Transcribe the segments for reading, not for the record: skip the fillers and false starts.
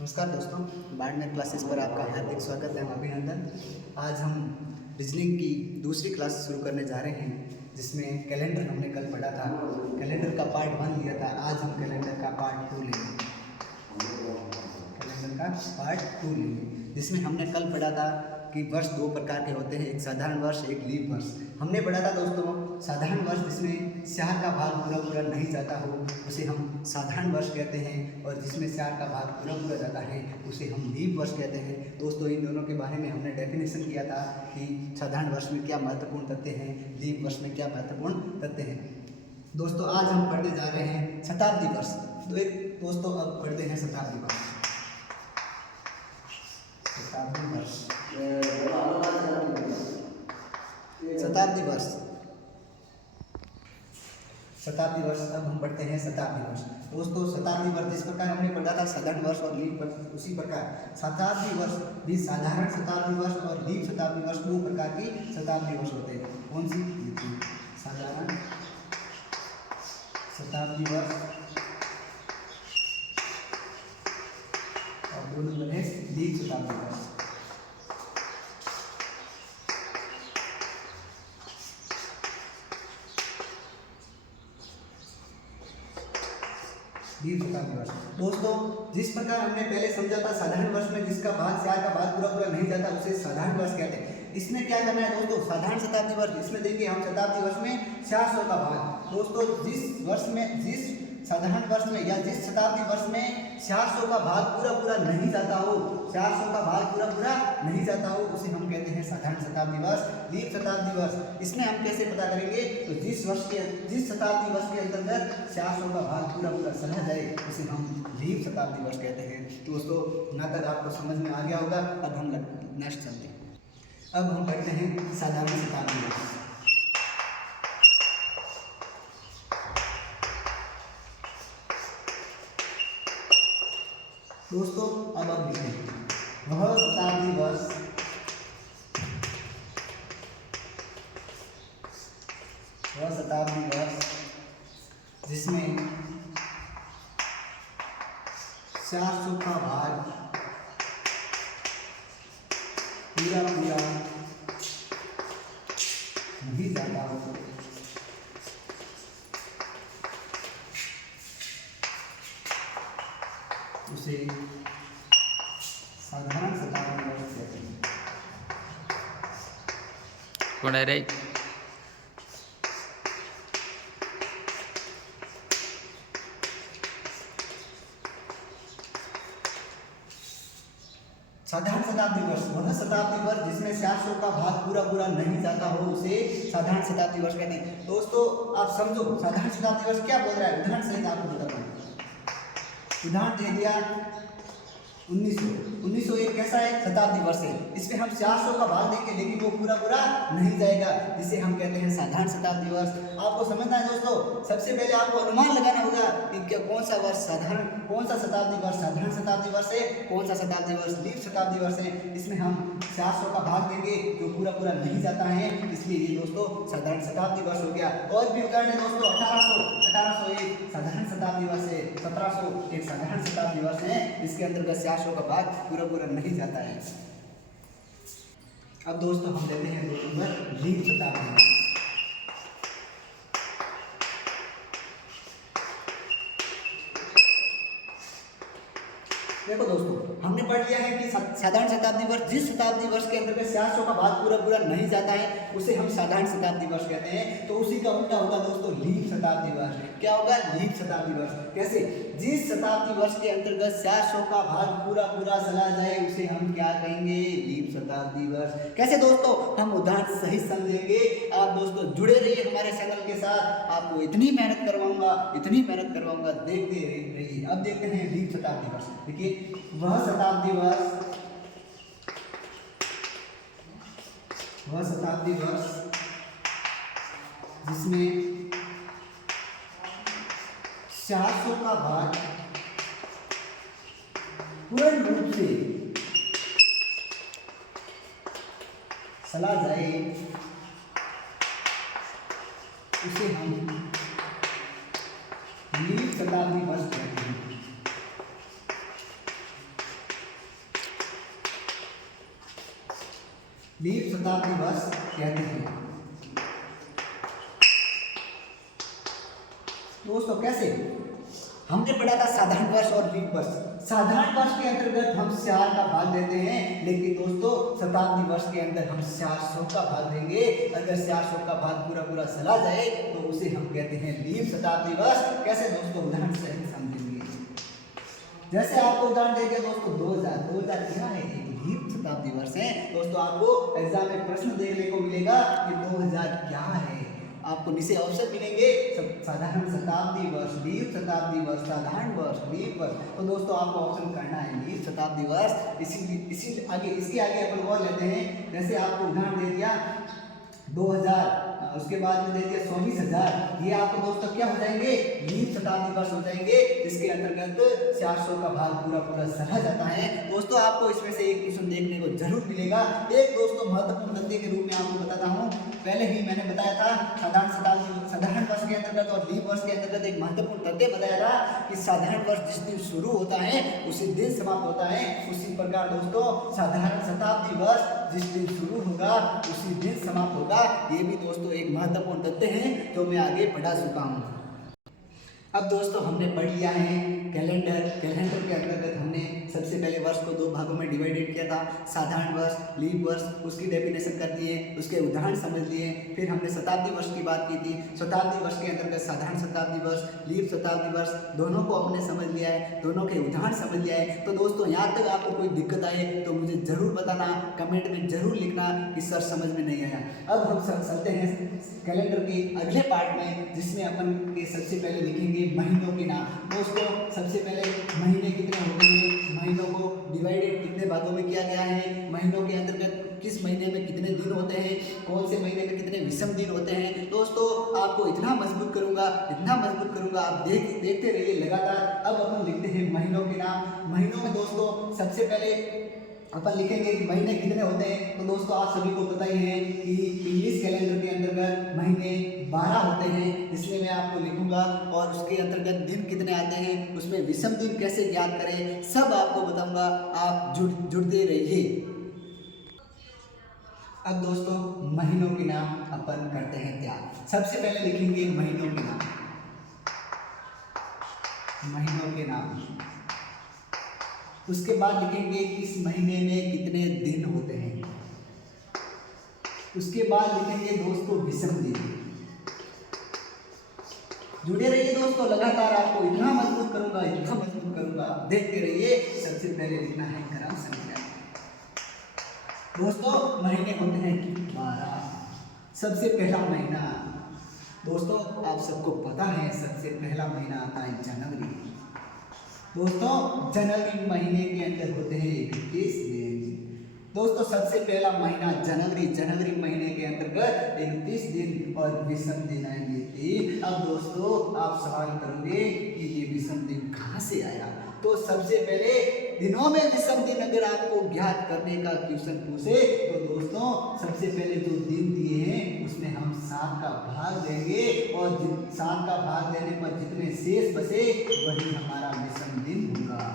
नमस्कार दोस्तों, बार्डमेर क्लासेस पर आपका हार्दिक स्वागत है, अभिनंदन। आज हम रीजनिंग की दूसरी क्लास शुरू करने जा रहे हैं, जिसमें कैलेंडर हमने कल पढ़ा था। कैलेंडर का पार्ट 1 लिया था। आज हम कैलेंडर का पार्ट 2 लेंगे। कैलेंडर का पार्ट 2 लेंगे, जिसमें हमने कल पढ़ा था कि वर्ष दो प्रकार के होते हैं, एक साधारण वर्ष, एक लीप वर्ष। हमने पढ़ा था दोस्तों साधारण वर्ष जिसमें स्याह का भाग पूरा पूरा नहीं जाता हो उसे हम साधारण वर्ष कहते हैं, और जिसमें स्याह का भाग पूरा पूरा जाता है उसे हम लीप वर्ष कहते हैं। दोस्तों इन दोनों के बारे में हमने डेफिनेशन किया था कि साधारण वर्ष में क्या महत्वपूर्ण तथ्य हैं, लीप वर्ष में क्या महत्वपूर्ण तथ्य हैं। दोस्तों आज हम पढ़ने जा रहे हैं शताब्दी वर्ष। दोस्तों अब पढ़ते हैं शताब्दी वर्ष। शताब्दी वर्ष शताब्दी वर्ष शताब्दी वर्ष अब हम पढ़ते हैं शताब्दी वर्ष। दोस्तों शताब्दी वर्ष जिस प्रकार हमने पढ़ा था साधारण वर्ष और लीप वर्ष, उसी प्रकार शताब्दी वर्ष भी साधारण शताब्दी वर्ष और लीप शताब्दी वर्ष दो प्रकार की शताब्दी वर्ष होते हैं। कौन सी? साधारण शताब्दी वर्ष और दो नंबर है लीप शताब्दी वर्ष। लीप शताब्दी वर्ष। दोस्तों जिस प्रकार हमने पहले समझा था साधारण वर्ष में जिसका भाग स्याह का भाग पूरा पूरा नहीं जाता उसे साधारण वर्ष कहते हैं। इसमें क्या करना है दोस्तों, साधारण शताब्दी वर्ष इसमें देखिए हम शताब्दी वर्ष में 600 का भाग। दोस्तों जिस साधारण वर्ष में या जिस शताब्दी वर्ष में 600 का भाग पूरा पूरा नहीं जाता हो, 400 का भाग पूरा पूरा नहीं जाता हो, उसे हम कहते हैं साधारण शताब्दी वर्ष, लीप शताब्दी वर्ष। इसमें हम कैसे पता करेंगे, तो जिस शताब्दी वर्ष के अंतर्गत 400 का भाग पूरा पूरा चला जाए उसे हम लीप शताब्दी वर्ष कहते हैं। दोस्तों ना तक आपको समझ में आ गया होगा। अब हम नेक्स्ट चलते हैं। अब हम पढ़ते हैं साधारण शताब्दी वर्ष। दोस्तों अब हम लिखते हैं वह शताब्दी वर्ष जिसमें 400 का भाग पूरा पूरा नहीं जाता हो, उसे साधारण शताब्दी वर्ष कहते हैं। कौन है रे? साधारण शताब्दी वर्ष वह शताब्दी वर्ष जिसमें 400 का भाग पूरा पूरा नहीं जाता हो उसे साधारण शताब्दी वर्ष कहते हैं। दोस्तों आप समझो साधारण शताब्दी वर्ष क्या बोल रहा है, उदाहरण सहित आपको बताता हूँ। उदाहरण दे दिया 1901 कैसा है, शताब्दी वर्ष है। इसमें हम 400 का भाग देंगे लेकिन वो पूरा पूरा नहीं जाएगा, जिसे हम कहते हैं साधारण शताब्दी वर्ष। आपको समझना है दोस्तों, सबसे पहले आपको अनुमान लगाना होगा कि कौन सा वर्ष कौन सा शताब्दी वर्ष साधारण शताब्दी वर्ष है, कौन सा शताब्दी वर्ष लीप शताब्दी वर्ष है। इसमें हम 400 का भाग देंगे जो पूरा पूरा नहीं जाता है, इसलिए ये दोस्तों साधारण शताब्दी वर्ष हो गया। और भी उदाहरण है दोस्तों 1800 एक साधारण शताब्दी वर्ष है, 1700 एक साधारण शताब्दी वर्ष है, इसके अंतर्गत 400 का भाग पूरा पूरा नहीं जाता है। अब दोस्तों हम लेते हैं 2 नंबर लीप शताब्दी वर्ष। देखो दोस्तों हमने पढ़ लिया है कि साधारण शताब्दी वर्ष जिस शताब्दी वर्ष के अंतर्गत 400 का भाग पूरा पूरा नहीं जाता है उसे हम साधारण शताब्दी वर्ष कहते हैं। तो उसी का उल्टा होगा दोस्तों लीप शताब्दी वर्ष। क्या होगा? लीप शताब्दी वर्ष। कैसे? जिस शताब्दी वर्ष के अंतर्गत 400 का भाग पूरा पूरा चला जाए उसे हम क्या कहेंगे? लीप शताब्दी वर्ष। कैसे दोस्तों? हम उदाहरण सही समझेंगे। आप दोस्तों जुड़े रहिए हमारे चैनल के साथ, आपको इतनी मेहनत करवाऊंगा, देखते रहिए। अब देखते हैं लीप शताब्दी वर्ष। देखिए वह शताब्दी वर्ष जिसमें 400 का भाग पूर्ण रूप से चला जाए उसे हम लीप शताब्दी वर्ष कहते हैं। लीप शताब्दी वर्ष कहते हैं। दोस्तों कैसे हमने पढ़ा था साधारण वर्ष और लीप वर्ष। साधारण वर्ष के अंतर्गत हम 4 का भाग देते हैं, लेकिन दोस्तों शताब्दी वर्ष के अंदर हम 400 का भाग देंगे। अगर 400 का भाग पूरा पूरा चला जाए तो उसे हम कहते हैं लीप शताब्दी वर्ष। कैसे दोस्तों, उदाहरण से हम समझेंगे। जैसे आपको उदाहरण देंगे दोस्तों 2000 क्या है, एक लीप शताब्दी वर्ष है। दोस्तों आपको एग्जाम में प्रश्न देखने को मिलेगा कि 2000 क्या है। आपको नीचे ऑप्शन मिलेंगे, साधारण शताब्दी वर्ष, लीप शताब्दी वर्ष, साधारण वर्ष, लीप वर्ष। तो दोस्तों आपको ऑप्शन करना है लीप शताब्दी वर्ष। इसके आगे अपन और लेते हैं। जैसे आपको उदाहरण दे दिया 2000, उसके बाद में दे दिया 24,000। ये आपको दोस्तों क्या हो जाएंगे, लीप शताब्दी वर्ष हो जाएंगे, जिसके अंतर्गत 400 का भाग पूरा पूरा सहा जाता है। दोस्तों आपको इसमें से एक क्वेश्चन देखने को जरूर मिलेगा। एक दोस्तों महत्वपूर्ण तथ्य के रूप में आपको बताता हूँ। पहले ही मैंने बताया था साधारण वर्ष के अंतर्गत और लीप वर्ष के अंतर्गत एक महत्वपूर्ण तथ्य बताया था कि साधारण वर्ष जिस दिन शुरू होता है उसी दिन समाप्त होता है। उसी प्रकार दोस्तों साधारण शताब्दी वर्ष जिस दिन शुरू होगा उसी दिन समाप्त होगा। ये भी दोस्तों एक महत्वपूर्ण तथ्य है जो मैं आगे पढ़ा चुका हूँ। अब दोस्तों हमने पढ़ लिया है कैलेंडर के अंतर्गत हमने सबसे पहले वर्ष को 2 भागों में डिवाइडेड किया था, साधारण वर्ष, लीप वर्ष। उसकी डेफिनेशन कर दिए, उसके उदाहरण समझ लिए। फिर हमने शताब्दी वर्ष की बात की थी। शताब्दी वर्ष के अंतर्गत साधारण शताब्दी वर्ष, लीप शताब्दी वर्ष दोनों को अपने समझ लिया है, दोनों के उदाहरण समझ लिया है। तो दोस्तों यहाँ तक आपको कोई दिक्कत आए तो मुझे जरूर बताना, कमेंट में जरूर लिखना कि सर समझ में नहीं आया। अब हम चलते हैं कैलेंडर के अगले पार्ट में, जिसमें अपन के सबसे पहले लिखेंगे महीनों के नाम। दोस्तों सबसे पहले महीने कितने होते हैं, महीनों को डिवाइडेड कितने भागों में किया गया है, महीनों के अंतर्गत किस महीने में कितने दिन होते हैं, कौन से महीने में कितने विषम दिन होते हैं। दोस्तों आपको इतना मजबूत करूंगा आप देखते रहिए लगातार। अब अपन लिखते हैं महीनों के नाम। महीनों में दोस्तों सबसे पहले अपन लिखेंगे कि महीने कितने होते हैं। तो दोस्तों आप सभी को पता ही है कि इंग्लिश कैलेंडर के अंतर्गत महीने 12 होते हैं, इसलिए मैं आपको लिखूंगा। और उसके अंतर्गत दिन कितने आते हैं, उसमें विषम दिन कैसे ज्ञात करें, सब आपको बताऊंगा। आप जुड़ते रहिए। अब दोस्तों महीनों के नाम अपन करते हैं तैयार। सबसे पहले लिखेंगे महीनों के नाम। महीनों के नाम, उसके बाद लिखेंगे किस महीने में कितने दिन होते हैं। उसके बाद लिखेंगे दोस्तों विषम दिन। जुड़े रहिए दोस्तों लगातार, आपको इतना मजबूत करूंगा, देखते रहिए। सबसे पहले लिखना है क्रम संख्या। दोस्तों महीने होते हैं 12। सबसे पहला महीना दोस्तों आप सबको पता है, सबसे पहला महीना आता है जनवरी। दोस्तों जनवरी महीने के अंदर होते हैं 31 दिन। दोस्तों सबसे पहला महीना जनवरी महीने के अंतर्गत 31 दिन और विषम दिन आएंगे 3। अब दोस्तों आप सवाल करोगे कि ये विषम दिन कहाँ से आया। तो सबसे पहले दिनों में विषम दिन अगर आपको ज्ञात करने का क्वेश्चन पूछे तो दोस्तों सबसे पहले जो दिन दिए हैं उसमें हम 7 का भाग देंगे, और 7 का भाग देने पर जितने शेष बचे वही हमारा विषम दिन होगा।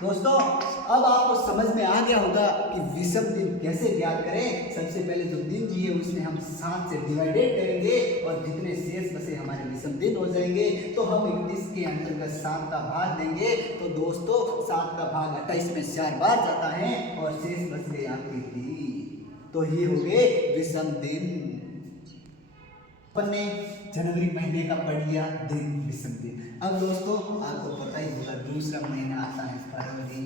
दोस्तों अब आपको समझ में आ गया होगा कि विषम दिन कैसे ज्ञात करें। सबसे पहले जो दिन दिए उसमें हम 7 से डिवाइडेड करेंगे और जितने शेष बचे हमारे विषम दिन हो जाएंगे। तो हम 31 के अंतर्गत 7 का भाग देंगे। तो दोस्तों 7 का भाग 28 में 4 बार जाता है और शेष बच गए आपके 3। तो ये हो गए विषम दिन। अपन ने जनवरी महीने का पढ़ लिया दिन, विषम दिन। अब दोस्तों आपको पता ही होगा दूसरा महीना आता है फरवरी।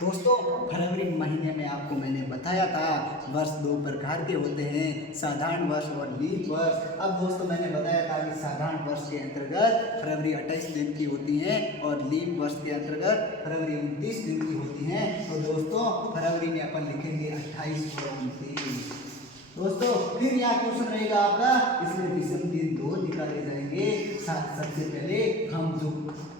दोस्तों फरवरी महीने में आपको मैंने बताया था वर्ष 2 प्रकार के होते हैं, साधारण वर्ष और लीप वर्ष। अब दोस्तों मैंने बताया था कि साधारण वर्ष के अंतर्गत फरवरी 28 दिन की होती है और लीप वर्ष के अंतर्गत फरवरी 29 दिन की होती है। तो दोस्तों फरवरी में अपन लिखेंगे 28 और 29। दोस्तों फिर यहाँ क्वेश्चन रहेगा आपका, इसमें विषम दिन 2 निकाले जाएंगे। सबसे पहले हम जो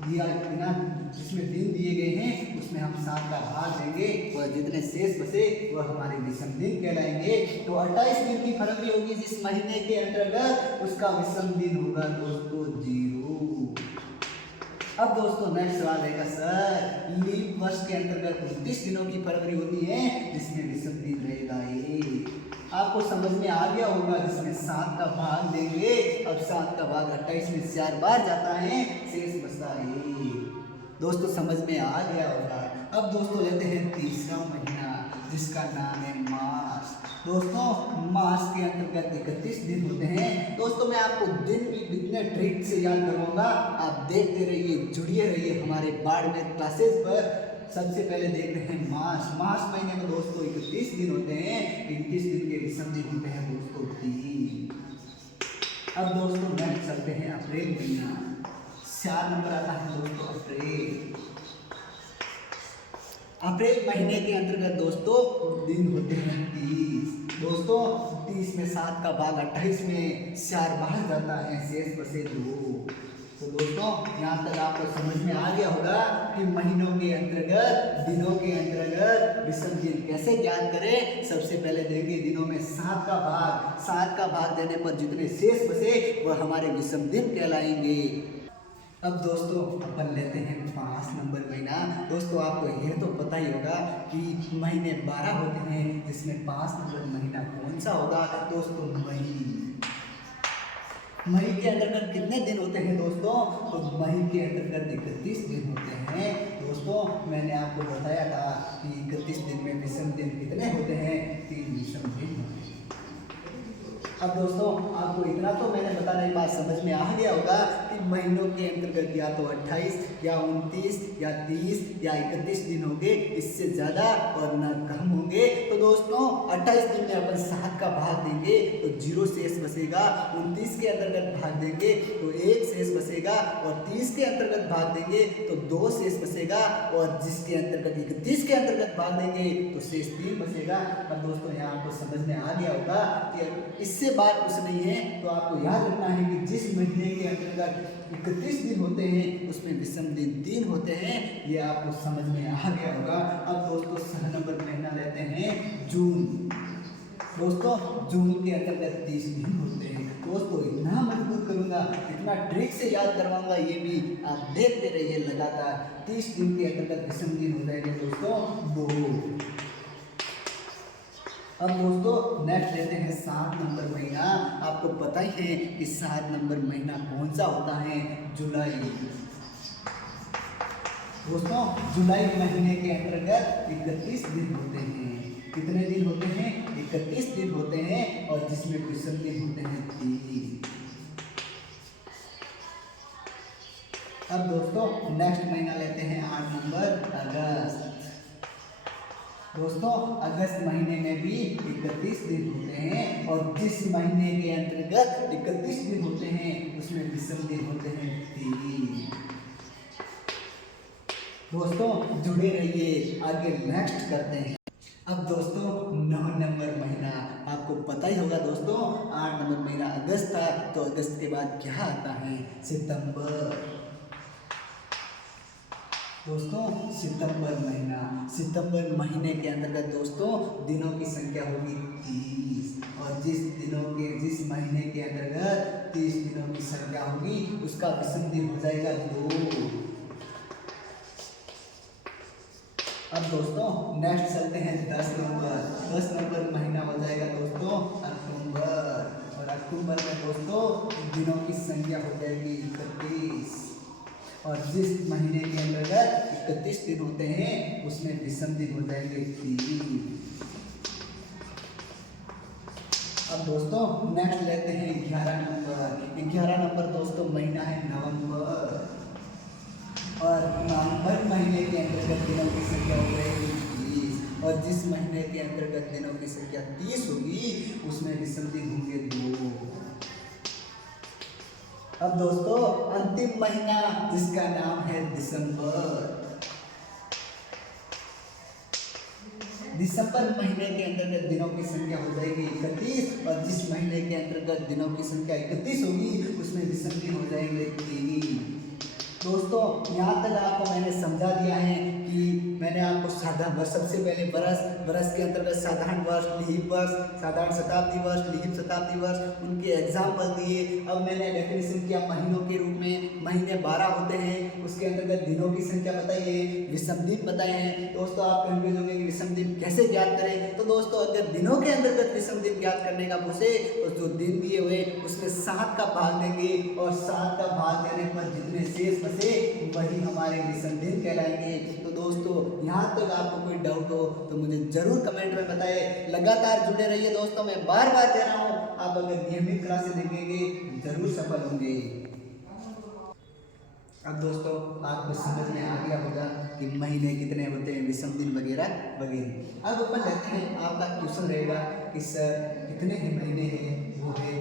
दिया बिना जिसमें दिन दिए गए हैं उसमें हम 7 का भाग देंगे और जितने शेष बचे वह हमारे विषम दिन कहलाएंगे। तो 28 दिन की फरवरी होगी जिस महीने के अंतर्गत, उसका विषम दिन होगा दोस्तों 0। अब दोस्तों नेक्स्ट सवाल रहेगा सर, लीप वर्ष के अंतर्गत 29 दिनों की फरवरी होती है जिसमें विषम दिन रहेगा ये। आपको समझ में आ गया होगा, जिसमें 7 का भाग देंगे, अब 7 का भाग 28 में 4 बार जाता है, शेष बचता है। दोस्तों समझ में आ गया होगा। अब दोस्तों लेते हैं तीसरा महीना जिसका नाम है मास। दोस्तों मास के अंतर्गत 31 दिन होते हैं। दोस्तों मैं आपको दिन भी कितने ट्रिक से याद करवाऊंगा, आप देखते रहिए, जुड़िए रहिए हमारे बाड़मेर क्लासेस पर। सबसे पहले देखते हैं मास। मास महीने में दोस्तों 31 दिन होते हैं, 31 दिन के विषम दिन होते हैं दोस्तों 3। अब दोस्तों नेक्स्ट चलते हैं अप्रैल महीना। 4 नंबर आता है दोस्तों अप्रैल। अप्रैल महीने के अंतर्गत दोस्तों दिन होते हैं 30। दोस्तों 30 में 7 का भाग 28 में 4 बाहर जाता है, शेष बचे 2। तो दोस्तों यहाँ तक आपको समझ में आ गया होगा कि महीनों के अंतर्गत, दिनों के अंतर्गत विषम दिन कैसे ज्ञात करें। सबसे पहले देंगे दिनों में 7 का भाग। 7 का भाग देने पर जितने शेष बचे वह हमारे विषम दिन कहलाएंगे। अब दोस्तों अपन लेते हैं 5 नंबर महीना। दोस्तों आपको यह तो पता ही होगा कि महीने 12 होते हैं, जिसमें 5 नंबर महीना कौन सा होगा दोस्तों, मई। मई के अंतर्गत कितने दिन होते हैं दोस्तों, तो मई के अंतर्गत 31 दिन होते हैं। दोस्तों मैंने आपको बताया था कि 31 दिन में विषम दिन कितने होते हैं, 3 विषम दिन होते हैं। अब दोस्तों आपको इतना तो मैंने बताने के बाद समझ में आ गया होगा कि महीनों के अंतर्गत या तो 28 या 29 या 30 या 31 दिन होंगे, इससे ज़्यादा और न कम होंगे। तो दोस्तों 28 दिन में अपन 7 का भाग देंगे तो 0 शेष बचेगा, 29 के अंतर्गत भाग देंगे तो 1 शेष बचेगा, और 30 के अंतर्गत भाग देंगे तो 2 शेष बचेगा, और जिसके अंतर्गत 31 के अंतर्गत भाग देंगे तो शेष 3 बचेगा। अब दोस्तों यहाँ आपको समझ में आ गया होगा कि इससे बात कुछ नहीं है। तो आपको याद रखना है कि जिस महीने के अंतर्गत 31 दिन होते हैं उसमें विषम दिन 3 होते हैं, ये आपको समझ में आ गया होगा। अब दोस्तों 6 नंबर महीना लेते हैं जून। दोस्तों जून के अंतर्गत 30 दिन होते हैं। दोस्तों इतना मजबूत करूंगा, इतना ट्रिक से याद करवाऊंगा, ये भी आप देखते रहिए लगातार। 30 दिन के अंतर्गत विषम दिन हो जाएंगे दोस्तों 2। अब दोस्तों नेक्स्ट लेते हैं 7 नंबर महीना। आपको पता ही है कि 7 नंबर महीना कौन सा होता है, जुलाई। दोस्तों जुलाई महीने के अंतर्गत 31 दिन होते हैं। कितने दिन होते हैं, 31 दिन होते हैं, और जिसमें विषम दिन होते हैं 3। अब दोस्तों नेक्स्ट महीना लेते हैं 8 नंबर अगस्त। दोस्तों अगस्त महीने में भी 31 दिन होते हैं, और जिस महीने के अंतर्गत 31 दिन होते हैं उसमें विषम दिन होते हैं 3। दोस्तों जुड़े रहिए, आगे नेक्स्ट करते हैं। अब दोस्तों 9 नंबर महीना। आपको पता ही होगा दोस्तों 8 नंबर महीना अगस्त था, तो अगस्त के बाद क्या आता है, सितंबर। दोस्तों सितंबर महीना। सितंबर महीने के अंतर्गत दोस्तों दिनों की संख्या होगी 30, और जिस महीने के अंतर्गत 30 दिनों की संख्या होगी उसका विषम दिन हो जाएगा 2। अब दोस्तों नेक्स्ट चलते हैं 10 नंबर। 10 नंबर महीना हो जाएगा दोस्तों अक्टूबर, और अक्टूबर में दोस्तों दिनों की संख्या हो जाएगी 31, और जिस महीने के अंतर्गत 31 दिन होते हैं उसमें विषम दिन हो जाएंगे 3। अब दोस्तों नेक्स्ट लेते हैं 11 नंबर। 11 नंबर दोस्तों महीना है नवंबर, और नवंबर महीने के अंतर्गत दिनों की संख्या हो जाएगी 30, और जिस महीने के अंतर्गत दिनों की संख्या 30 होगी उसमें विषम दिन होंगे 2। अब दोस्तों अंतिम महीना जिसका नाम है दिसंबर। दिसंबर महीने के अंतर्गत दिनों की संख्या हो जाएगी 31, और जिस महीने के अंतर्गत दिनों की संख्या 31 होगी उसमें विषम दिन हो जाएंगे 3। दोस्तों यहाँ तक आपको मैंने समझा दिया है कि मैंने आपको साधारण वर्ष, सबसे पहले वर्ष के अंतर्गत साधारण वर्ष, लीप वर्ष, साधारण शताब्दी वर्ष, लीप शताब्दी वर्ष, उनके एग्जाम्पल दिए। अब मैंने डेफिनेशन किया महीनों के रूप में, महीने 12 होते हैं, उसके अंतर्गत दिनों की संख्या बताई है, विषम दिन बताए हैं। दोस्तों आप कंफ्यूज होंगे कि विषम दिन कैसे ज्ञात करें। तो दोस्तों अगर दिनों के अंतर्गत विषम दिन ज्ञात करने का पूछे तो जो दिन दिए हुए उसमें 7 का भाग देंगे और 7 का भाग देने पर जितने शेष बचे वही हमारे विषम दिन कहलाएंगे। तो दोस्तों यहाँ तक आपको कोई डाउट हो तो मुझे जरूर कमेंट में बताएं। लगातार जुड़े रहिए दोस्तों, मैं बार बार कह रहा हूँ, आप अगर नियमित क्लासेस देखेंगे जरूर सफल होंगे। अब दोस्तों आपको समझ में आ गया होगा कि महीने कितने होते हैं, विषम दिन वगैरह वगैरह। अब अपन लेते हैं, आपका क्वेश्चन रहेगा कि सर कितने ही महीने हैं, वो है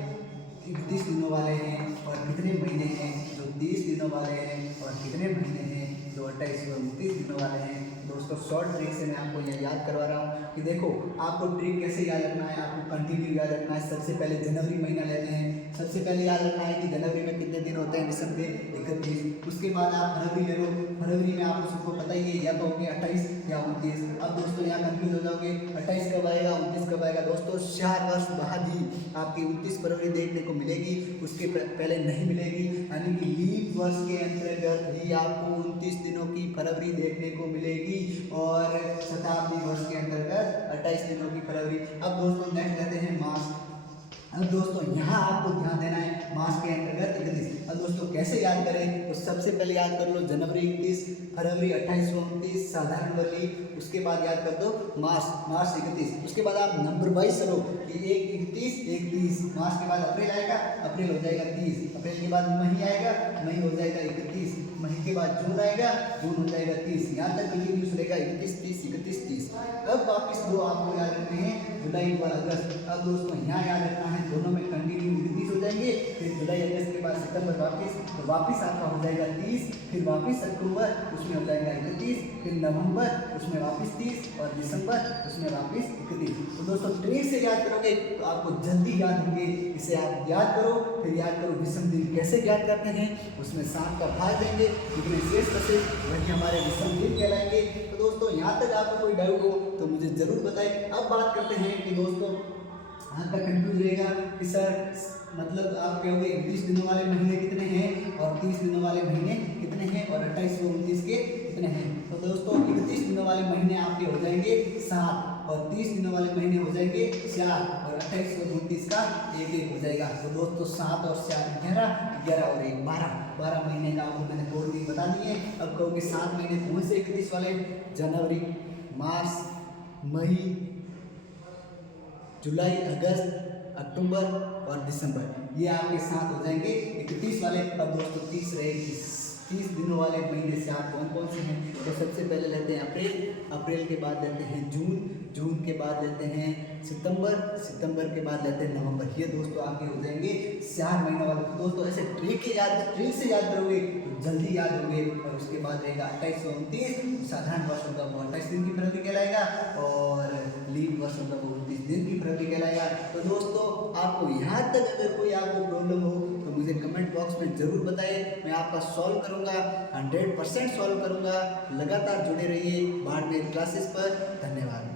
31 दिनों वाले हैं, और कितने महीने हैं जो 30 दिनों वाले हैं, और कितने महीने हैं जो 28 व 29 दिनों वाले हैं। दोस्तों शॉर्ट ट्रिक से मैं आपको यह याद करवा रहा हूँ कि देखो आपको ट्रिक कैसे याद रखना है, आपको कंटिन्यू याद रखना है। सबसे पहले जनवरी महीना लेते हैं, सबसे पहले याद रखना है कि जनवरी में कितने दिन होते हैं, विषम दिन 31। उसके बाद आप फरवरी ले लो, फरवरी में आपको सबको पता ही है, या तो होंगे 28 या 29। अब दोस्तों यहाँ कंफ्यूज हो जाओगे, 28 कब आएगा 29 कब आएगा। दोस्तों 4 वर्ष बाद ही आपकी 29 फरवरी देखने को मिलेगी, उसके पहले नहीं मिलेगी। यानी कि लीप वर्ष के अंतर्गत ही आपको 29 दिनों की फरवरी देखने को मिलेगी, और शताब्दी वर्ष के अंतर्गत 28 दिनों की फरवरी। अब दोस्तों नेक्स्ट लेते हैं मास। अब दोस्तों यहाँ आपको ध्यान देना है मास के अंतर्गत 31। अब दोस्तों कैसे याद करें, तो सबसे पहले याद कर लो जनवरी 31, फरवरी 28 व 29, साधारण वर्ली, उसके बाद याद कर दो मार्च 31। उसके बाद आप नंबर वाइज चलो कि 31 मार्च के बाद अप्रैल आएगा, अप्रैल हो जाएगा 30, अप्रैल के बाद मई आएगा, मई हो जाएगा 31, मई के बाद जून आएगा, जून हो जाएगा 30। यहाँ तक कंटिन्यूस रहेगा 31 30। अब वापिस दो आपको याद रखने हैं जुलाई व अगस्त। अब दोस्तों यहाँ याद रखना है दोनों में कंटिन्यू 31 हो जाएंगे, फिर जुलाई अगस्त के बाद सितंबर वापिस आपका हो जाएगा 30, फिर वापिस अक्टूबर उसमें हो जाएगा 31, फिर नवंबर उसमें वापिस 30, और दिसंबर उसमें वापिस 31। तो दोस्तों ट्रिक से याद करोगे तो आपको जल्दी याद होंगे। इसे आप याद करो, फिर याद करो विषम दिन कैसे याद करते हैं, उसमें 7 का भाग देंगे, जितने शेष बचे वही हमारे विषम दिन कहलाएंगे। तो दोस्तों यहाँ तक आपको कोई डाउट हो तो मुझे जरूर बताएं। अब बात करते हैं कि दोस्तों आपका कंफ्यूज रहेगा कि सर मतलब आप कहोगे 31 दिनों वाले महीने कितने हैं, और 30 दिनों वाले महीने कितने हैं, और 28 व 29 के कितने हैं। तो दोस्तों 31 दिनों वाले महीने आपके हो जाएंगे 7, और 30 दिनों वाले महीने हो जाएंगे 4, और 28 व 29 का 1 हो जाएगा। तो दोस्तों 7 और 4 11 और 1 12 महीने का आपको मैंने कोड भी बता दिए। अब कहोगे 7 महीने कौन से 31 वाले, जनवरी, मार्च, मई, जुलाई, अगस्त, अक्टूबर और दिसंबर, ये आपके 7 हो जाएंगे 31 वाले। अब दोस्तों 30 रहे 30 दिनों वाले महीने से आप कौन से हैं, तो सबसे पहले लेते हैं अप्रैल के बाद लेते हैं जून के बाद लेते हैं सितंबर के बाद लेते हैं नवंबर। ये दोस्तों आपके हो जाएंगे 4 महीनों वाले। तो दोस्तों ऐसे ट्रिक से याद करोगे तो जल्दी याद होंगे। और उसके बाद रहेगा 28 व 29, साधारण वर्ष होगा वो 28 दिन की फरवरी कहलाएगा, और लीप वर्ष होगा वो 29 दिन की फरवरी कहलाएगा। तो दोस्तों आपको यहाँ तक अगर कोई आपको प्रॉब्लम हो तो मुझे कमेंट बॉक्स में ज़रूर बताएं, मैं आपका सॉल्व करूँगा, 100% सॉल्व करूँगा। लगातार जुड़े रहिए बाद में क्लासेस पर। धन्यवाद।